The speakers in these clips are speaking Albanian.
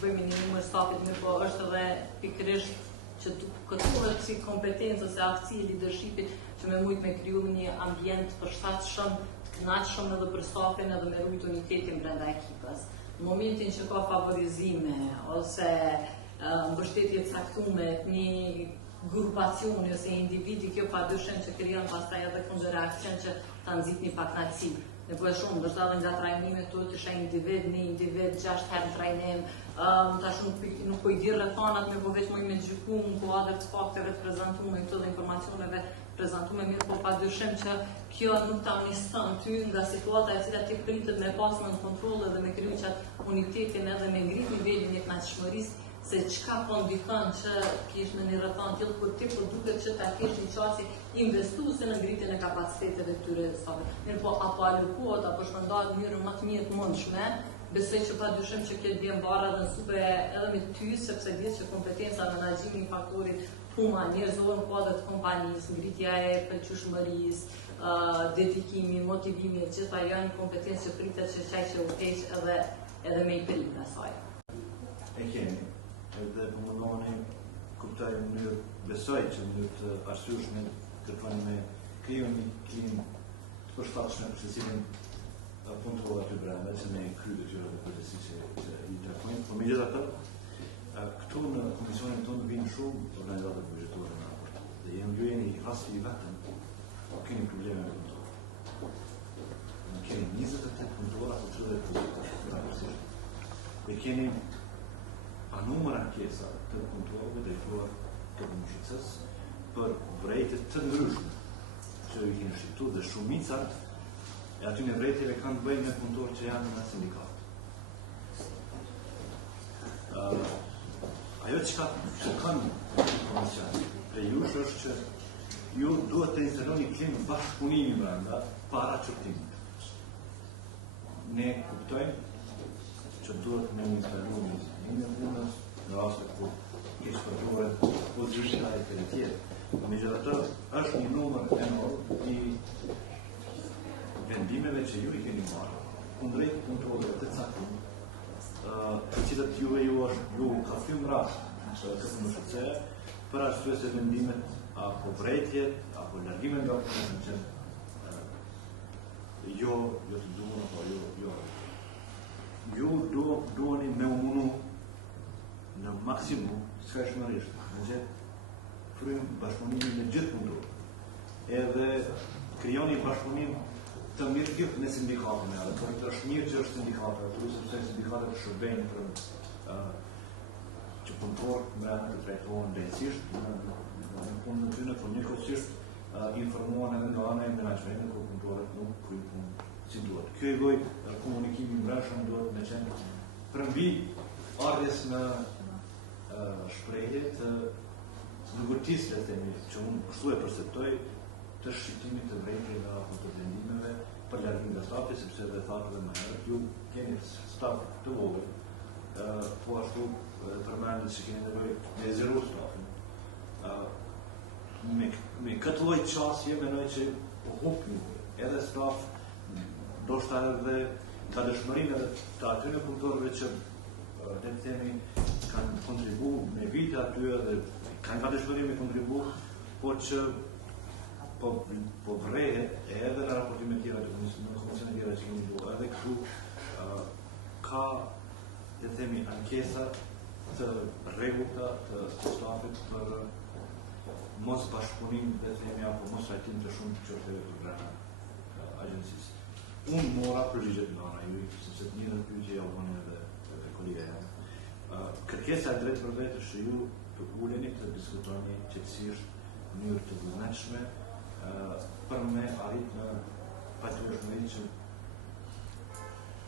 bëjmë një numër stafit, mirë po është edhe pikërisht që të këtuhet si kompetencë ose aftësi e leadershipit që me mujtë me kriju një ambient përshtatshëm, të kënaqshëm edhe për stafin edhe me rujt unitetin brenda ekipës. Në momentin që ka favorizime ose mbështetje të caktuar një grupacioni ose individi, kjo padyshim që krijon pastaj edhe kundërreaksion që ta nxitni pa kënaqësi. Ne po e shumë, ndoshta edhe nga trajnimet tu të shaj një individ 6 herë në trajnim, tash nuk po i di rrethonat, me po veç me gjyku në kuadër të fakteve të prezantuara këto dhe informacioneve prezantuara, mirë po padyshim që kjo nuk ta amniston ty nga situata e cila ti pritet me pas në kontroll edhe me kriju qatë unitetin edhe me ngrit nivelin e kënaqësishmërisë se çka po ndikon që kish në një rrethon tillë kur ti po duket që ta kesh një qasje investuese në ngritjen e kapaciteteve të tyre stafit. Mirë po apo alokohet apo shpërndahet në mënyrë më të mirë të mundshme, besoj që padyshim që kjo vjen barë edhe nësupe edhe me ty, sepse di që kompetenca në menaxhimin e faktorit puma njerëzor në kuadër të kompanisë, ngritja e pëlqyeshmërisë, dedikimi, motivimi, gjitha janë kompetencë që pritet që qaj që u keq edhe me i prit asaj. E kemi, edhe po mundoni kuptoj në mënyrë, besoj që në mënyrë të arsyeshme kërkojnë me kriju një klimë të përshtatshme për secilin punëtor aty brenda, që me kryu detyrave dhe përgjegjësi që i tregojnë, por megjithatë, këtu në komisionin tonë vinë shumë organizata buxhetore në raport. Dhe ju jeni rasti i vetëm, keni probleme me punëtor. Ne kemi 28 punëtor apo 30 dhe keni a numër ankesa të punëtorëve drejtuar të punëshicës për vrejtje të ndryshme që i keni shqiptuar dhe shumica e aty në vrejtjeve kanë të bëjnë me punëtorë që janë në sindikat. Ajo që kanë komision për jush është që ju duhet të instaloni klimë bashkëpunimi brenda para çortimit. Ne kuptojmë që duhet me instalu një punës në raste ku kishë përduhet pozicione të tjera. Megjithatë, është një numër enorm i vendimeve që ju i keni marrë kundrejt punëtorëve të caktuar, të cilët ju ka thyer rast këtë MSHC për arsye se vendimet apo vrejtjet apo largimet nga punën që jo të duhen apo jo. Ju duheni me u munu në maksimum skajshmërisht, në gjithë frym bashkëpunimin me gjithë punëtorët. Edhe krijoni bashkëpunim të mirë gjithë me sindikatën e atë, por është mirë që është sindikata, sepse sindikatat shërbejnë për që punëtorët mbrapa të trajtohen drejtësisht në punën e tyre, por njëkohësisht informohen edhe nga ana e menaxhmentit kur punëtorët nuk kryejnë punë si duhet. Kjo lloj komunikimi mbrapsht duhet me qenë përmbi ardhes në shprehje të zgurtisë le të themi, që unë kështu e perceptoj, të shqiptimit të vrejtjeve apo të vendimeve për largim nga stafi, sepse dhe thatë dhe më herët, ju keni staf të vogël, po ashtu përmendet që keni nevojë me zero stafin. Me këtë lloj qasje mendoj që po hupni edhe staf, ndoshta edhe ka dëshmërinë edhe të atyre punëtorëve që le të themi kanë kontribuar me vite aty dhe kanë ka dëshmëri me kontribu, po që po vrehet edhe në raportime tjera të komisione tjera që kemi bërë, edhe këtu ka le të themi ankesa të rregullta të stafit për mos bashkëpunim le të themi apo mos trajtim të shumë çështjeve të brenda agjencisë. Unë mora përgjigjet nga ana juaj, sepse të njëjtën pyetje ja u bënin edhe kolega jam. Kërkesa e drejtë për vetë është ju të uleni të diskutoni qetësisht në mënyrë të vullnetshme për me arrit në patjetërshmëri që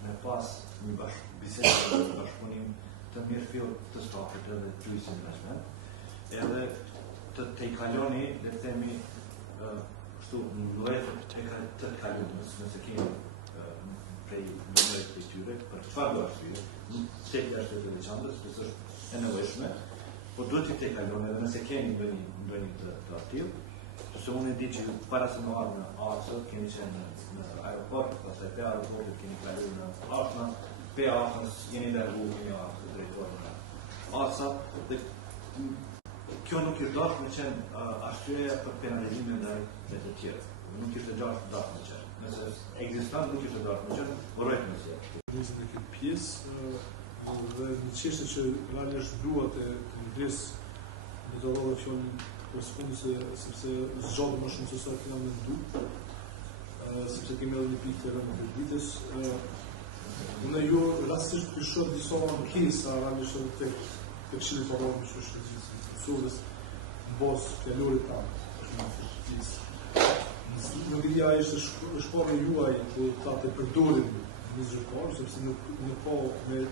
me pas një bisedë të bashkëpunim të mirëfill të stafit edhe të kryesisë menaxhment, edhe të tejkaloni, le të themi, kështu në lloje të kalumës, nëse kemi prej numërit të tyre, për çfarë do arsye, nuk tek është të veçantës, sepse është e nevojshme, por duhet të tejkaloni edhe nëse keni ndonjë të tillë, sepse unë e di që para se më ardhë në Arso, keni qenë në aeroport, pastaj pe aeroportit keni kaluar në Ashna, pe Ashnës jeni larguar, keni ardhur drejtuar në gjasa dhe kjo nuk është dashur me qenë arsyeja për penalizimin ndaj të tjerë. Nuk ishte dashur me qenë. Nëse ekziston nuk ishte dashur me qenë, vorrejt me qenë. Nisën e këtë pjesë dhe një çështje që realisht dua të ngris në të rrodhë fjalën për sfundi sepse zgjatet më shumë se sa kena mendu, sepse kemi edhe një pikë të rëndë të ditës. Unë ju rastisht kisha disa ankesa realisht edhe tek Këshilli Pavarur me Shoqërinë e Kosovës në bazë fjalorit tanë. Nuk idea është shpallja juaj ku ta të përdorim në zyrtar, sepse nuk ka me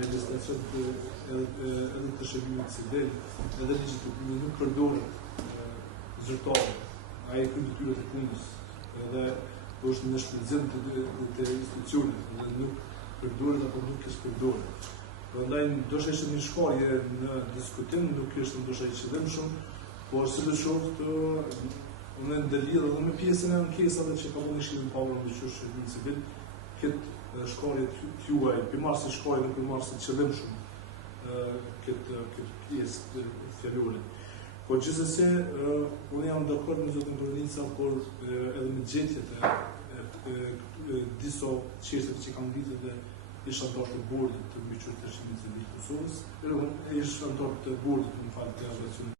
legislacion edhe të shërbimit civil, edhe ligjit të punës nuk përdoret zyrtarë, ai e kryen detyrat e punës, edhe është në shpenzim të institucionit, edhe nuk përdoret apo nuk është përdoret. Prandaj ndoshta ishte një shkarje në diskutim, nuk është ndoshta i qëllimshëm, por sidoqoftë unë ndërlidh edhe me pjesën e ankesave që ka vënë Këshilli Pavarur me Shoqërinë Civil, këtë shkarje të juaj, përmarrësi shkarje nuk përmarrësi qëllimshëm këtë pjesë të fjalorit. Po gjithsesi, unë jam dakord me zotin Kornica, por edhe me gjetjet e disa çështjeve që kanë ngritur dhe isha antar të bordit të mbikëqyrjes të Këshillit Civil të Kosovës, unë isha antar të bordit, më fal, të organizacionit